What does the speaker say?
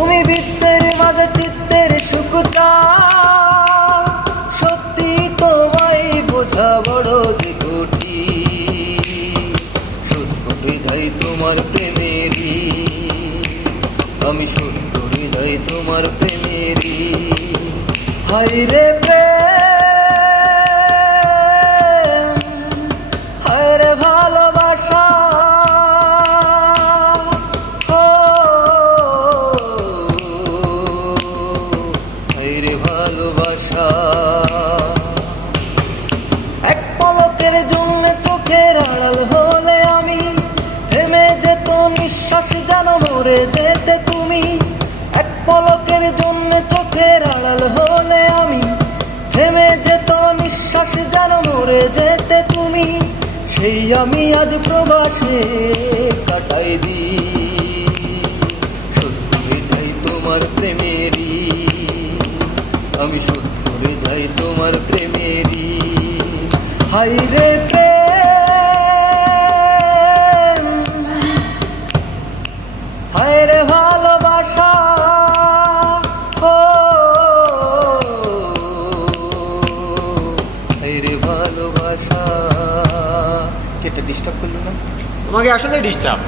তুমি বৃত্তের মাঝে চিত্তের সুখ চাও, সত্যি তোমায় বোঝা বড় যে কঠিন। শোধ করে যাই তোমার প্রেমেরই, আমি শোধ করে যাই তোমার প্রেমেরই। হায় রে প্রেম, হায় রে ভালোবাসা, ও হায় রে ভালোবাসা। এক পলকের জন্য চোখের আড়াল হলে আমি থেমে যেত নিঃশ্বাস, যেন মরে যেতে তুমি। এক পলকের জন্য চোখের আড়াল হলে আমি থেমে যেত নিঃশ্বাস, যেন মরে যেতে তুমি। সেই আমি আজ প্রবাসে কাটাই দিই, শোধ করে যাই তোমার প্রেমেরই, আমি শোধ করে যাই তোমার প্রেমেরই। হায় রে প্রেম, হায় রে ভালোবাসা, ও হায় রে ভালোবাসা। কেটে ডিস্টার্ব করলো না? তোমাকে আসলে ডিস্টার্ব